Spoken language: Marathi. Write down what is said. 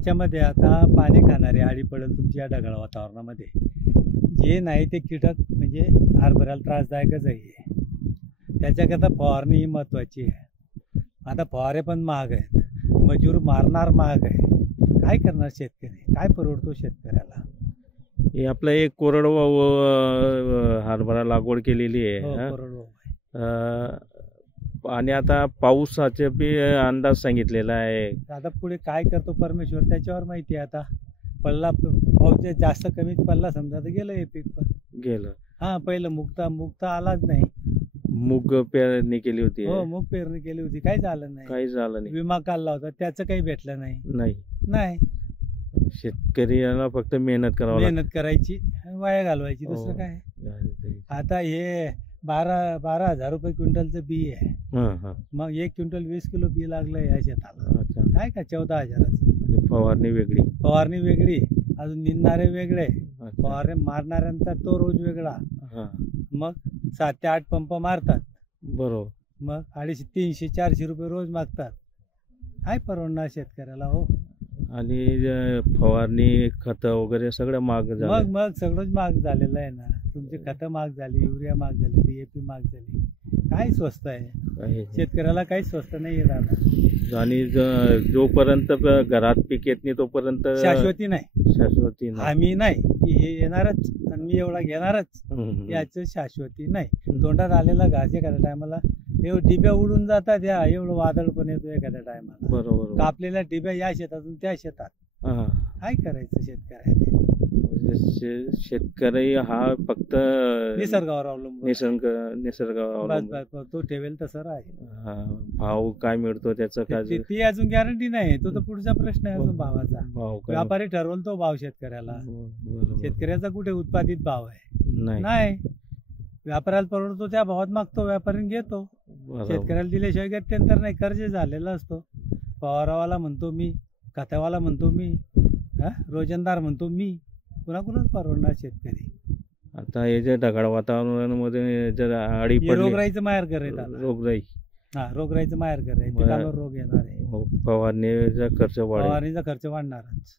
याच्यामध्ये आता पाणी खाणारे आळी पडेल तुमच्या ढगाळ वातावरणामध्ये, जे नाही ते कीटक म्हणजे हरभऱ्याला त्रासदायकच आहे. त्याच्याकरता फवारणी ही महत्त्वाची आहे. आता फवारे पण महाग आहेत, मजूर मारणार महाग आहे. काय करणार शेतकरी? काय परवडतो शेतकऱ्याला? हे आपलं एक कोरडवाहू हरभरा लागवड केलेली आहे. हो, हा. कोरडवाहू आहे. आणि आता पावसाचे बी अंदाज सांगितलेला आहे. आता पुढे काय करतो परमेश्वर त्याच्यावर माहिती आहे. आता पडला पाऊस जास्त कमीच पडला समजा तर गेलं हे पीक पण. गेलं. हा, पहिलं मुक्ता आलाच नाही. मूग पेरणी केली होती. हो, मूग पेरणी केली होती, काही झालं नाही. काही झालं नाही. विमा काढला होता, त्याचं काही भेटलं नाही. नाही. शेतकऱ्याला फक्त मेहनत करावं लागते. मेहनत करायची, वाया घालवायची, दुसरं काय. आता हे 12,000 रुपये क्विंटलचं बी आहे. मग 1 क्विंटल 20 किलो बी लागलं या शेताला. काय का 14,000चं. फवारणी वेगळी, अजून निंदणारे वेगळे, फवारणी मारणाऱ्यांचा तो रोज वेगळा. मग 7 ते 8 पंप मारतात. बरोबर. मग 250, 300, 400 रुपये रोज मागतात. काय परवडणार शेतकऱ्याला हो? आणि फवारणी खतं वगैरे सगळं महाग झालं. मग सगळंच महाग झालेलं आहे ना. तुमची खतं महाग झाली, युरिया महाग झाली, DAP महाग झाली. काय स्वस्त आहे? शेतकऱ्याला काही स्वस्त नाही दादा. आणि जोपर्यंत घरात पीक येत नाही तोपर्यंत शाश्वती नाही. आम्ही नाही की हे येणारच आणि मी एवढा घेणारच, याचं शाश्वती नाही. तोंडात आलेला घास एखाद्या टायमाला डिब्या उडून जातात. एवढं वादळ पण येतो एखाद्या टायमाला. बरोबर. कापलेल्या डिब्या या शेतातून त्या शेतात. काय करायचं शेतकऱ्याने? शेतकरी हा फक्त निसर्गावर अवलंबून. निसर्गावर अवलंबून. तो ठेवेल तसं राहील. भाव काय मिळतो त्याचं काय ती अजून गॅरंटी नाही. तो तर पुढचा प्रश्न आहे अजून भावाचा. व्यापारी ठरवल तो भाव शेतकऱ्याला. शेतकऱ्याचा कुठे उत्पादित भाव आहे? नाही. व्यापाऱ्याला परवडतो त्या भावात मागतो, व्यापारी घेतो. शेतकऱ्याला दिल्याशिवाय गत्यंतर नाही. कर्ज झालेला असतो. फवारावाला म्हणतो मी, खतावाला म्हणतो मी, रोजंदार म्हणतो मी. कुणाच परवडणार शेतकरी? आता हे जे ढगाळ वातावरणामध्ये जर आळी पडली, रोगराईचं माहेरघर आहे. रोगराईचं माहेरघर आहे. पिकांवर रोग येणार आहे. फवारणीचा खर्च वाढणारच.